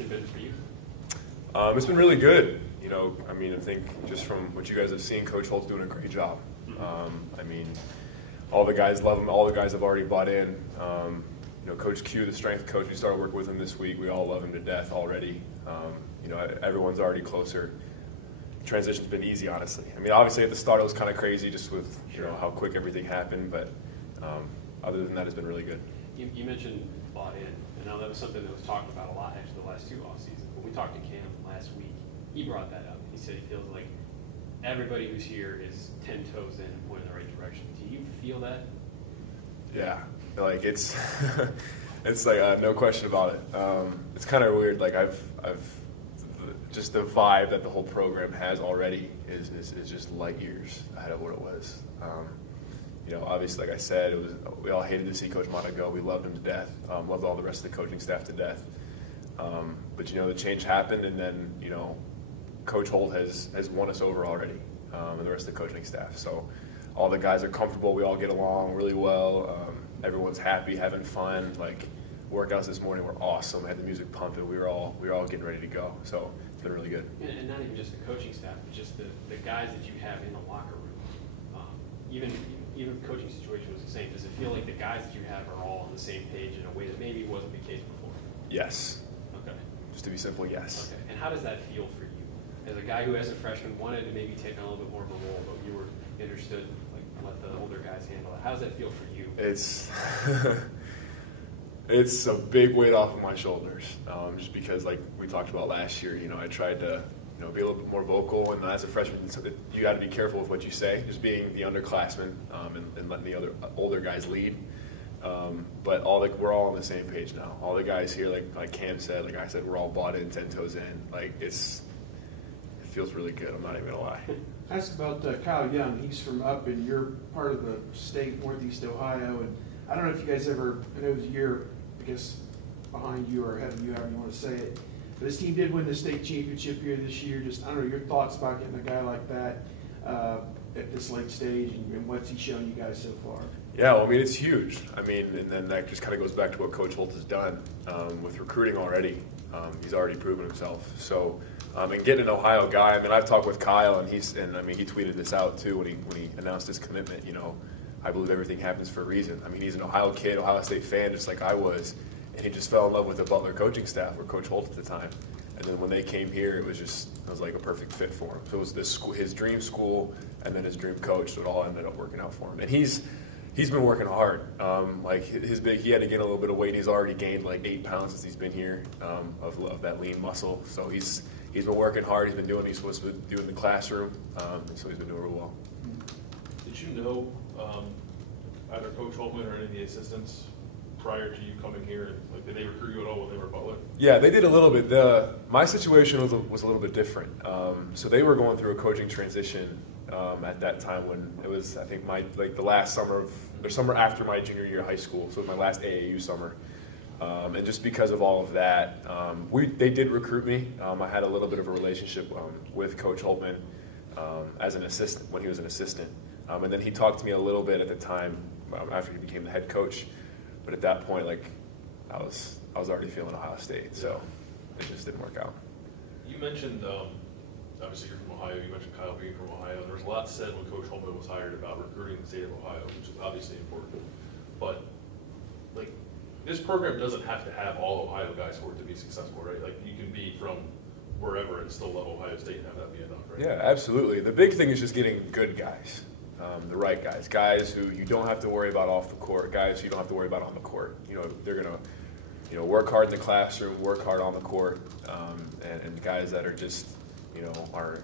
transition been for you? It's been really good. You know, I mean, I think just from what you guys have seen, Coach Holt's doing a great job. I mean, all the guys love him. All the guys have already bought in. You know, Coach Q, the strength coach, we started working with him this week. We all love him to death already. You know, everyone's already closer. Transition's been easy, honestly. I mean, obviously at the start it was kind of crazy just with, you know, how quick everything happened, but other than that, it's been really good. You mentioned bought in, and I know that was something that was talked about a lot actually the last two off seasons. When we talked to Cam last week, he brought that up. He said he feels like everybody who's here is 10 toes in and pointing in the right direction. Do you feel that? Yeah, like it's it's like no question about it. It's kind of weird. Like I've just the vibe that the whole program has already is just light years ahead of what it was. You know, obviously, like I said, we all hated to see Coach Mata go. We loved him to death. Loved all the rest of the coaching staff to death. But you know, the change happened, and then you know, Coach Holt has won us over already, and the rest of the coaching staff. So all the guys are comfortable. We all get along really well. Everyone's happy, having fun. Like workouts this morning were awesome. Had the music pumping. We were all getting ready to go. So it's been really good. And not even just the coaching staff, but just the guys that you have in the locker room. Even the coaching situation was the same. Does it feel like the guys that you have are all on the same page in a way that maybe wasn't the case before? Yes. Okay. Just to be simple, yes. Okay. And how does that feel for you? As a guy who, as a freshman, wanted to maybe take on a little bit more of a role, but you were interested, like, let the older guys handle it. How does that feel for you? It's a big weight off of my shoulders, just because, like we talked about last year, you know, I tried to, you know, be a little bit more vocal, and as a freshman, you got to be careful with what you say, just being the underclassman and letting the other older guys lead. But we're all on the same page now. All the guys here, like Cam said, like I said, we're all bought in, 10 toes in. Like it feels really good. I'm not even gonna lie. Ask about Kyle Young. He's from up in your part of the state, Northeast Ohio, and I don't know if you guys ever. I know it was a year, I guess, behind you or ahead of you, however you want to say it. But his team did win the state championship here this year. Just, I don't know, your thoughts about getting a guy like that at this late stage, and what's he shown you guys so far? Yeah, well, I mean, it's huge. I mean, and then that just kind of goes back to what Coach Holt has done with recruiting already. He's already proven himself. So, and getting an Ohio guy, I mean, I've talked with Kyle, and I mean, he tweeted this out too when he announced his commitment. You know, I believe everything happens for a reason. I mean, he's an Ohio kid, Ohio State fan, just like I was. And he just fell in love with the Butler coaching staff, or Coach Holt at the time. And then when they came here, it was like a perfect fit for him. So it was his dream school, and then his dream coach. So it all ended up working out for him. And he's been working hard. Like he had to gain a little bit of weight. He's already gained like 8 pounds since he's been here of that lean muscle. So he's been working hard. He's been doing what he's supposed to do in the classroom. So he's been doing real well. Did you know either Coach Holtman or any of the assistants prior to you coming here? Like, did they recruit you at all when they were at Butler? Yeah, they did a little bit. My situation was a little bit different. So they were going through a coaching transition at that time when it was, I think, the last summer summer after my junior year of high school. So it was my last AAU summer. And just because of all of that, they did recruit me. I had a little bit of a relationship with Coach Holtman as an assistant, when he was an assistant. And then he talked to me a little bit at the time after he became the head coach. But at that point, like, I was already feeling Ohio State, so it just didn't work out. You mentioned, obviously you're from Ohio, you mentioned Kyle being from Ohio. There was a lot said when Coach Holtman was hired about recruiting the state of Ohio, which is obviously important. But, like, this program doesn't have to have all Ohio guys for it to be successful, right? Like, you can be from wherever and still love Ohio State and have that be enough, right? Yeah, absolutely. The big thing is just getting good guys. The right guys who you don't have to worry about off the court, guys who you don't have to worry about on the court. You know, they're gonna, you know, work hard in the classroom, work hard on the court, and guys that are just, you know, are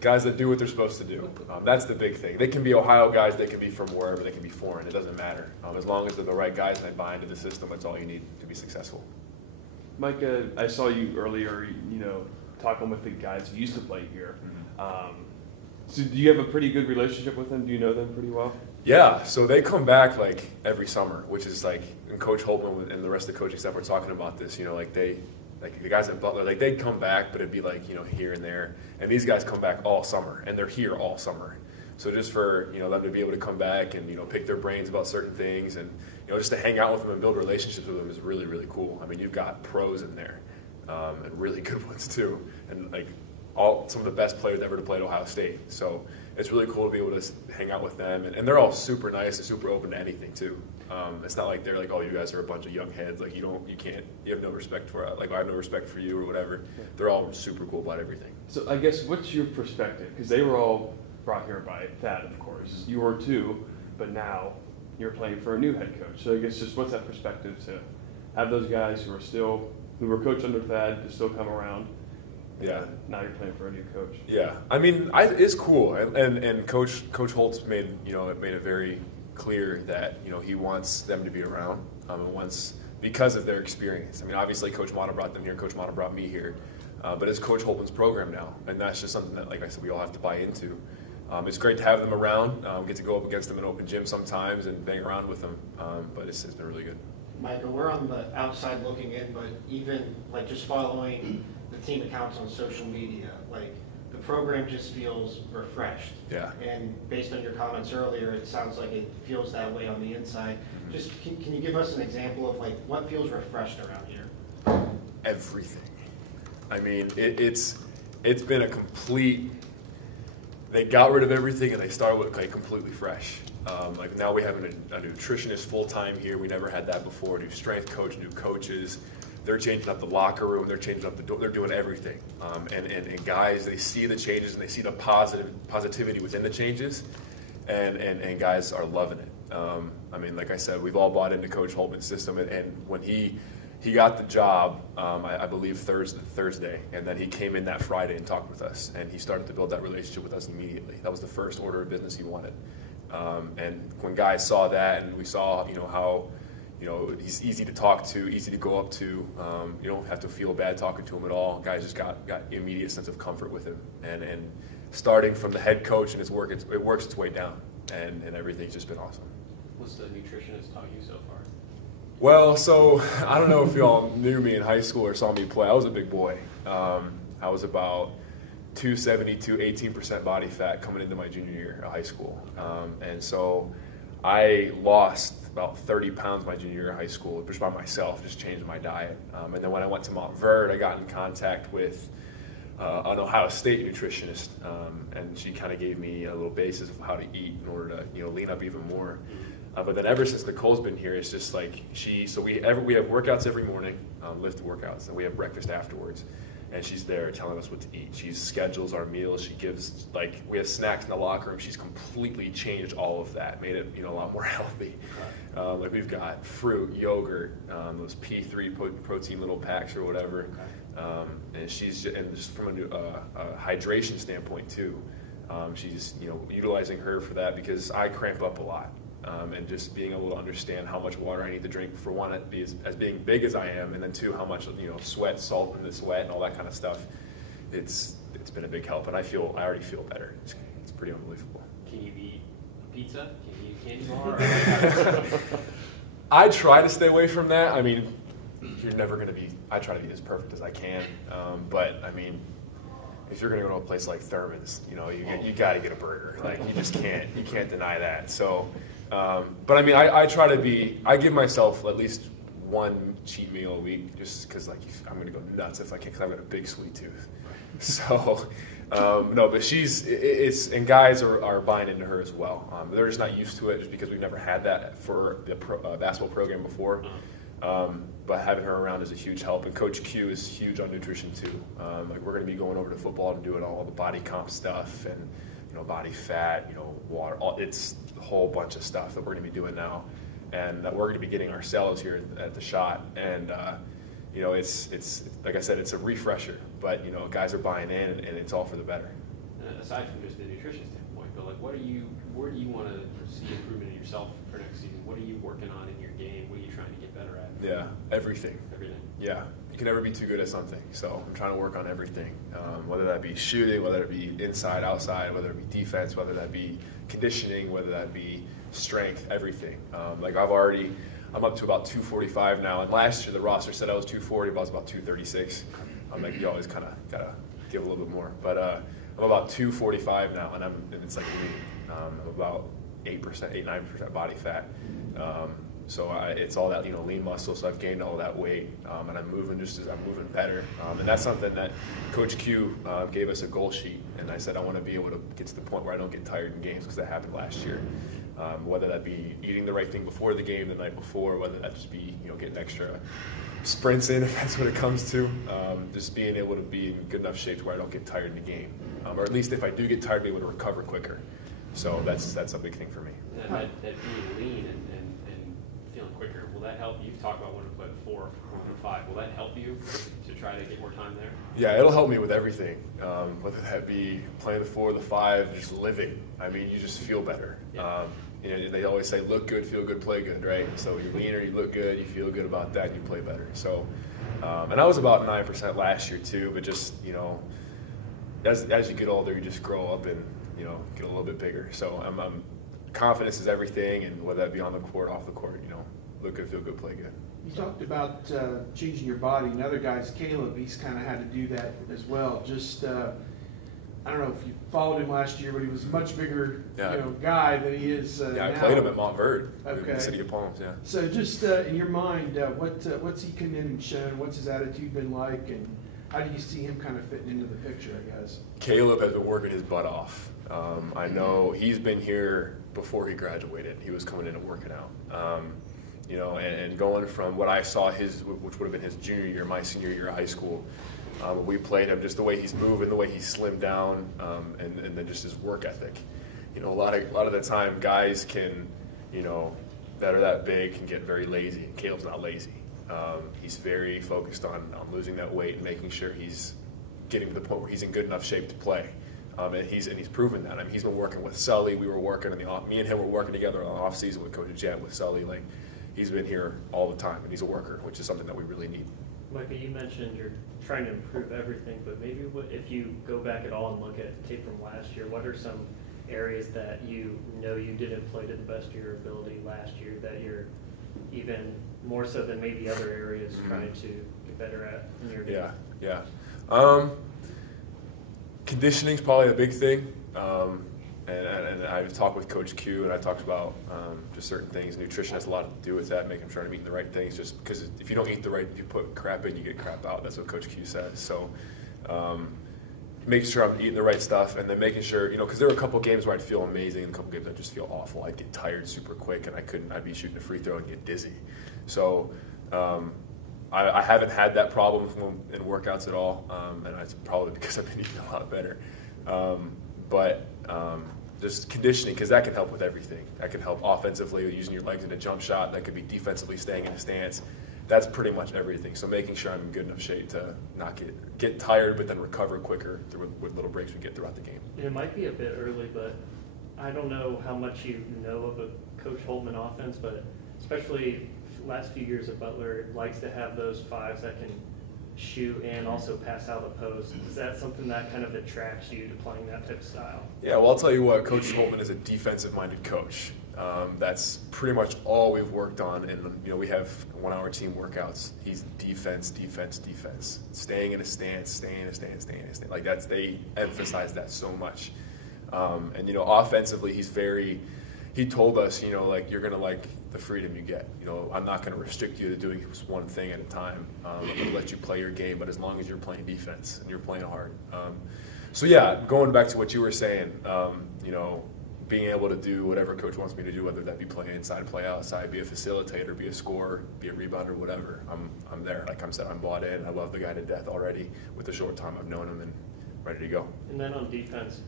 guys that do what they're supposed to do. That's the big thing. They can be Ohio guys, they can be from wherever, they can be foreign. It doesn't matter. As long as they're the right guys and they buy into the system, that's all you need to be successful. Micah, I saw you earlier, you know, talking with the guys who used to play here. So do you have a pretty good relationship with them? Do you know them pretty well? Yeah, so they come back like every summer, which is like, and Coach Holtman and the rest of the coaching staff were talking about this, you know, like the guys at Butler, like they'd come back, but it'd be like, you know, here and there. And these guys come back all summer, and they're here all summer. So just for, you know, them to be able to come back and, you know, pick their brains about certain things and, just to hang out with them and build relationships with them is really, really cool. I mean, you've got pros in there, and really good ones too, and like some of the best players ever to play at Ohio State. So it's really cool to be able to hang out with them, and they're all super nice and super open to anything too. It's not like they're like, oh, you guys are a bunch of young heads, like you have no respect for like I have no respect for you or whatever. They're all super cool about everything. So I guess what's your perspective? Because they were all brought here by Thad, of course. You were too, but now you're playing for a new head coach. So I guess just what's that perspective to have those guys who were coached under Thad to still come around? Yeah. Now you're playing for a new coach. Yeah, I mean, it's cool, and Coach Holtz made it very clear that he wants them to be around, and wants, because of their experience. I mean, obviously Coach Mata brought them here, Coach Mata brought me here, but it's Coach Holtman's program now, and that's just something that, like I said, we all have to buy into. It's great to have them around, get to go up against them in open gym sometimes and bang around with them, but it's been really good. Micah, we're on the outside looking in, but even like just following the team accounts on social media, like the program just feels refreshed. Yeah. And based on your comments earlier, it sounds like it feels that way on the inside. Just can you give us an example of like what feels refreshed around here? Everything. I mean, it's been a complete. They got rid of everything and they started with like completely fresh. Like now we have a nutritionist full time here. We never had that before. New strength coach, new coaches. They're changing up the locker room. They're changing up the door. They're doing everything. And guys, they see the changes and they see the positivity within the changes, and guys are loving it. I mean, like I said, we've all bought into Coach Holtman's system, and when he got the job, I believe Thursday, and then he came in that Friday and talked with us, and he started to build that relationship with us immediately. That was the first order of business he wanted. And when guys saw that, and we saw, how, he's easy to talk to, easy to go up to, you don't have to feel bad talking to him at all. Guys just got immediate sense of comfort with him, and starting from the head coach and it works its way down, and everything's just been awesome. What's the nutritionist taught you so far? Well, so I don't know if y'all knew me in high school or saw me play. I was a big boy. I was about 272, 18% body fat coming into my junior year of high school. And so I lost about 30 pounds my junior year of high school just by myself, just changing my diet. And then when I went to Montverde, I got in contact with an Ohio State nutritionist, and she kind of gave me a little basis of how to eat in order to lean up even more. But then ever since Nicole's been here, it's just like so we have workouts every morning, lift workouts, and we have breakfast afterwards. And she's there telling us what to eat. She schedules our meals. She gives, we have snacks in the locker room. She's completely changed all of that, made it, a lot more healthy. We've got fruit, yogurt, those P3 protein little packs or whatever. And just from a hydration standpoint too, she's, utilizing her for that because I cramp up a lot. And just being able to understand how much water I need to drink, for one, as being big as I am, and then two, how much sweat, salt in the sweat, and all that kind of stuff. It's been a big help, and I already feel better. It's pretty unbelievable. Can you eat pizza? Can you eat candy bar? I try to stay away from that. I mean, you're never going to be. I try to be as perfect as I can, but I mean, if you're going to go to a place like Thurman's, you got to get a burger. Like you just can't. You can't deny that. So. But I mean, I try to I give myself at least one cheat meal a week, just because I'm going to go nuts if I can, because I've got a big sweet tooth. So, no, but and guys are buying into her as well. They're just not used to it just because we've never had that for the basketball program before. But having her around is a huge help, and Coach Q is huge on nutrition too. We're going to be going over to football and doing all the body comp stuff and body fat, water. It's a whole bunch of stuff that we're going to be doing now, and that we're going to be getting ourselves here at the Shot. And it's like I said, it's a refresher, but guys are buying in, and it's all for the better. And aside from just the nutrition standpoint, but where do you want to see improvement in yourself for next season? What are you working on in your game? What are you trying to get better at? Yeah, everything. Everything. Yeah, you can never be too good at something. So I'm trying to work on everything, whether that be shooting, whether it be inside, outside, whether it be defense, whether that be conditioning, whether that be strength, everything. I'm up to about 245 now, and last year the roster said I was 240, but I was about 236. You always kind of gotta give a little bit more, but I'm about 245 now, and it's like lean. I'm about 8%, 9% body fat. So it's all that, lean muscle. So I've gained all that weight, and I'm moving I'm moving better. And that's something that Coach Q gave us a goal sheet, and I said I want to be able to get to the point where I don't get tired in games, because that happened last year. Whether that be eating the right thing before the game, the night before, whether that just be getting extra sprints in, if that's what it comes to. Just being able to be in good enough shape where I don't get tired in the game, or at least if I do get tired, be able to recover quicker. So that's a big thing for me. That being lean and feeling quicker, will that help? You've talked about 1 foot 4, 1 foot 5. Will that help you to try to get more time there? Yeah, it'll help me with everything, whether that be playing the 4, the 5, just living. I mean, you just feel better. Yeah. They always say, look good, feel good, play good, right? So you're leaner, you look good, you feel good about that, and you play better. So, and I was about 9% last year too, but just, as you get older, you just grow up and, get a little bit bigger. So confidence is everything, and whether that be on the court, off the court, look good, feel good, play good. You talked about changing your body, and other guys, Caleb, he's kind of had to do that as well. Just, I don't know if you followed him last year, but he was a much bigger guy than he is now. I played him at Montverde, okay. in the city of Palms, yeah. So just in your mind, what's he come in and shown? What's his attitude been like? And how do you see him kind of fitting into the picture, I guess? Caleb has been working his butt off. I know he's been here before he graduated. He was coming in and working out. And going from what I saw which would have been his junior year, my senior year of high school, we played him, just the way he's moving, the way he's slimmed down, and then just his work ethic. A lot of the time, guys can, that are that big can get very lazy. And Caleb's not lazy. He's very focused on losing that weight and making sure he's getting to the point where he's in good enough shape to play. And he's proven that. I mean, he's been working with Sully. We were working me and him were working together on the off season with Coach Jet with Sully. Like, he's been here all the time, and he's a worker, which is something that we really need. Micah, you mentioned you're trying to improve everything, but maybe if you go back at all and look at tape from last year, what are some areas that you didn't play to the best of your ability last year that you're even more so than maybe other areas trying to get better at in your game? Yeah. Conditioning's probably the big thing. And I talked with Coach Q, and I talked about just certain things. Nutrition has a lot to do with that, making sure I'm eating the right things. Just because if you don't eat if you put crap in, you get crap out. That's what Coach Q says. So making sure I'm eating the right stuff, and then making sure, because there were a couple games where I'd feel amazing, and a couple games I'd just feel awful. I'd get tired super quick, and I'd be shooting a free throw and get dizzy. So I haven't had that problem in workouts at all, and it's probably because I've been eating a lot better. But just conditioning, because that can help with everything. That can help offensively, using your legs in a jump shot. That could be defensively staying in a stance. That's pretty much everything. So making sure I'm in good enough shape to not get tired, but then recover quicker with little breaks we get throughout the game. And it might be a bit early, but I don't know how much you know of a Coach Holtman offense, but especially last few years of Butler, likes to have those fives that can shoot and also pass out the post. Is that something that kind of attracts you to playing that type of style? Yeah, well, I'll tell you what, Coach Holtman is a defensive-minded coach. That's pretty much all we've worked on, and we have 1-hour team workouts. He's defense, staying in a stance, Like they emphasize that so much. And offensively, he told us, you're gonna like the freedom you get. I'm not gonna restrict you to doing one thing at a time. I'm gonna let you play your game, but as long as you're playing defense and you're playing hard. So yeah, going back to what you were saying, being able to do whatever coach wants me to do, whether that be play inside, play outside, be a facilitator, be a scorer, be a rebounder, whatever. I'm there. Like I said, I'm bought in. I love the guy to death already with the short time I've known him, and ready to go. And then on defense,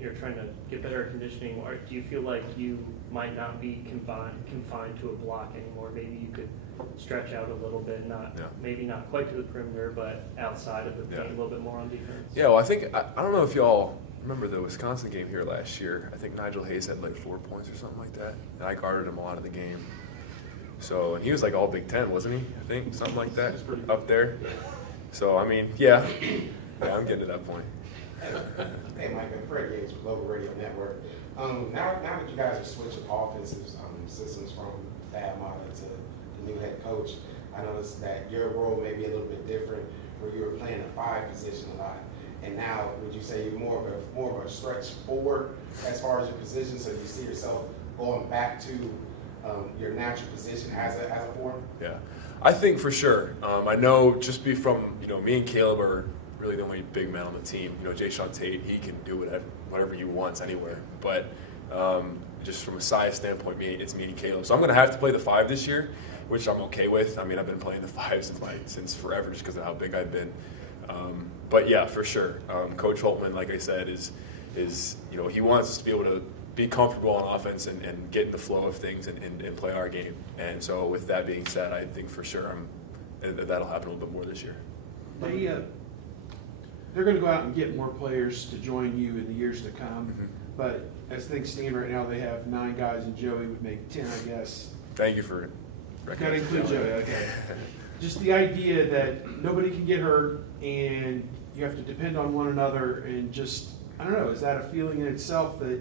you're trying to get better at conditioning. Do you feel like you might not be confined to a block anymore? Maybe you could stretch out a little bit, maybe not quite to the perimeter, but outside of the paint a little bit more on defense. Yeah, well, I think I don't know if y'all remember the Wisconsin game here last year. I think Nigel Hayes had like 4 points or something like that, and I guarded him a lot of the game. So, and he was like all Big Ten, wasn't he? I think something like that, up there. So, I mean, yeah, I'm getting to that point. Hey, Micah, Fred Yates with Global Radio Network. Now that you guys are switching offensive systems from Thad Matta to the new head coach, I noticed that your role may be a little bit different, where you were playing a 5 position a lot. And now, would you say you're more of a stretch forward as far as your position, so you see yourself going back to your natural position as a four? Yeah, I think for sure. I know just from me and Caleb are really the only big men on the team. Jay Sean Tate, he can do whatever he wants anywhere. But just from a size standpoint, it's me and Caleb. So I'm going to have to play the 5 this year, which I'm okay with. I mean, I've been playing the 5 since forever just because of how big I've been. But yeah, for sure. Coach Holtman, like I said, is he wants us to be able to be comfortable on offense and get in the flow of things and play our game. And so with that being said, I think for sure that'll happen a little bit more this year. They're going to go out and get more players to join you in the years to come. Mm-hmm. But as things stand right now, they have 9 guys, and Joey would make 10, I guess. Thank you for Got to recognizing include Joey, okay. Just the idea that nobody can get hurt, and you have to depend on one another, and just, I don't know, is that a feeling in itself that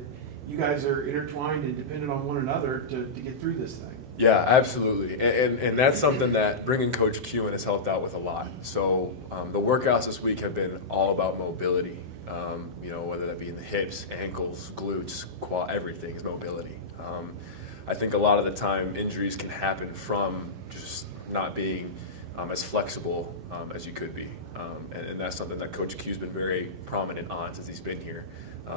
you guys are intertwined and dependent on one another to get through this thing? Yeah, absolutely. And that's something that bringing Coach Q in has helped out with a lot. So the workouts this week have been all about mobility, whether that be in the hips, ankles, glutes, quad, everything is mobility. I think a lot of the time injuries can happen from just not being as flexible as you could be. And that's something that Coach Q's been very prominent on since he's been here.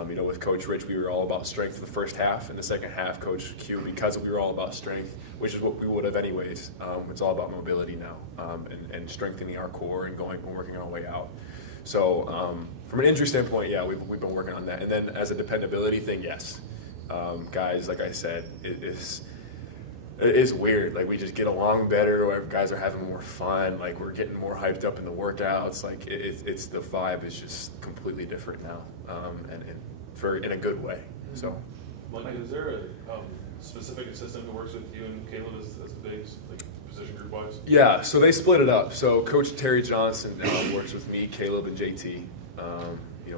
With Coach Rich, we were all about strength for the first half. In the second half, Coach Q, because we were all about strength, which is what we would have anyways, it's all about mobility now and strengthening our core and working our way out. So from an injury standpoint, yeah, we've been working on that. And then as a dependability thing, yes. Guys, like I said, it is weird. Like, we just get along better. Guys are having more fun. Like, we're getting more hyped up in the workouts. Like, it's the vibe is just completely different now, and in a good way. So, Mike, is there a specific assistant who works with you and Caleb as the bigs, like position group wise? Yeah, so they split it up. So Coach Terry Johnson works with me, Caleb, and JT.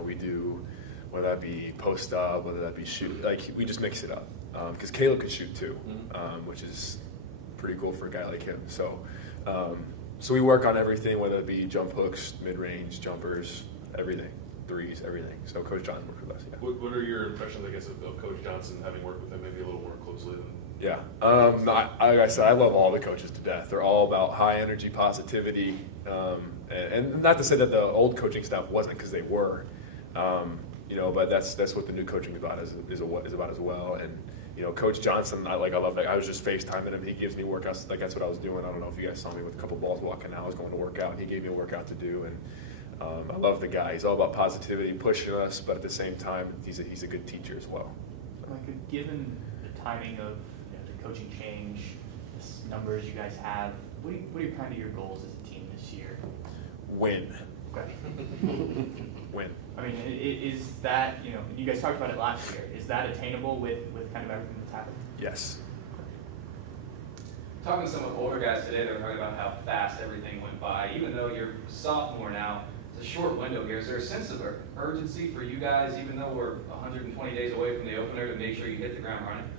We do, whether that be post up, whether that be shoot, like, we just mix it up. Because Caleb can shoot too, which is pretty cool for a guy like him. So we work on everything, whether it be jump hooks, mid-range, jumpers, everything, threes, everything. So Coach Johnson works with us, yeah. What are your impressions, I guess, of Coach Johnson, having worked with him maybe a little more closely than? Yeah, like I said, I love all the coaches to death. They're all about high energy, positivity, and not to say that the old coaching staff wasn't, because they were, but that's what the new coaching is about as well. And Coach Johnson, I love that. I was just FaceTiming him. He gives me workouts. Like, that's what I was doing. I don't know if you guys saw me with a couple balls walking out. I was going to work out, and he gave me a workout to do. And I love the guy. He's all about positivity, pushing us, but at the same time, he's a good teacher as well. Micah, given the timing of the coaching change, the numbers you guys have, what are kind of your goals as a team this year? Win. Okay. Win. I mean, is that, you guys talked about it last year. Is that attainable with kind of everything that's happened? Yes. Talking to some of the older guys today, they were talking about how fast everything went by. Even though you're sophomore now, it's a short window here. Is there a sense of urgency for you guys, even though we're 120 days away from the opener, to make sure you hit the ground running?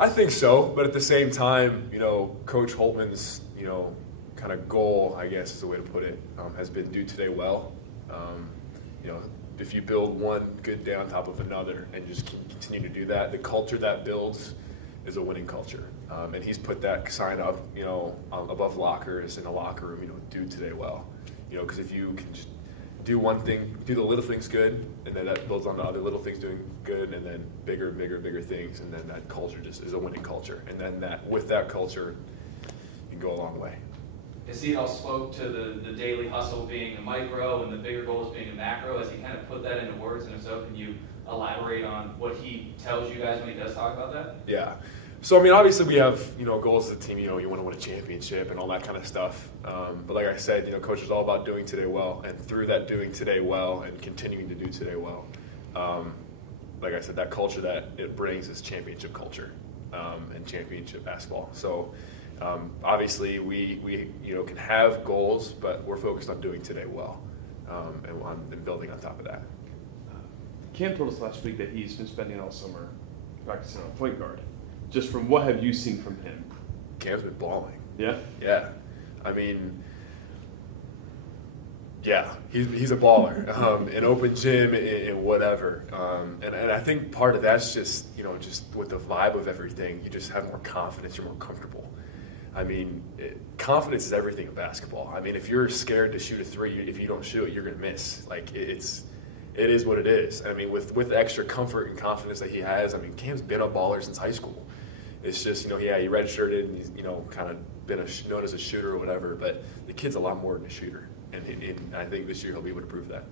I think so, but at the same time, Coach Holtman's, kind of goal, I guess is the way to put it, has been do today well. If you build one good day on top of another and just continue to do that, the culture that builds is a winning culture. And he's put that sign up, above lockers in a locker room, do today well. Because if you can just do one thing, do the little things good, and then that builds on the other little things doing good, and then bigger things, and then that culture just is a winning culture. And then with that culture, you can go a long way. Casino spoke to the daily hustle being a micro and the bigger goals being a macro. As he kind of put that into words, and if so, can you elaborate on what he tells you guys when he does talk about that? Yeah. So, I mean, obviously we have, goals as a team, you want to win a championship and all that kind of stuff. But like I said, Coach is all about doing today well. And through that doing today well and continuing to do today well, like I said, that culture that it brings is championship culture and championship basketball. So, obviously we can have goals, but we're focused on doing today well and building on top of that. Cam told us last week that he's been spending all summer practicing on point guard. Just from what have you seen from him? Cam's been balling. Yeah? Yeah. I mean, Yeah, he's a baller in open gym and whatever. And I think part of that's just, just with the vibe of everything, you just have more confidence, you're more comfortable. I mean, confidence is everything in basketball. I mean, if you're scared to shoot a three, if you don't shoot it, you're going to miss. Like, it is what it is. I mean, with the extra comfort and confidence that he has, I mean, Cam's been a baller since high school. It's just, he redshirted and he's, kind of been known as a shooter or whatever, but the kid's a lot more than a shooter. And I think this year he'll be able to prove that.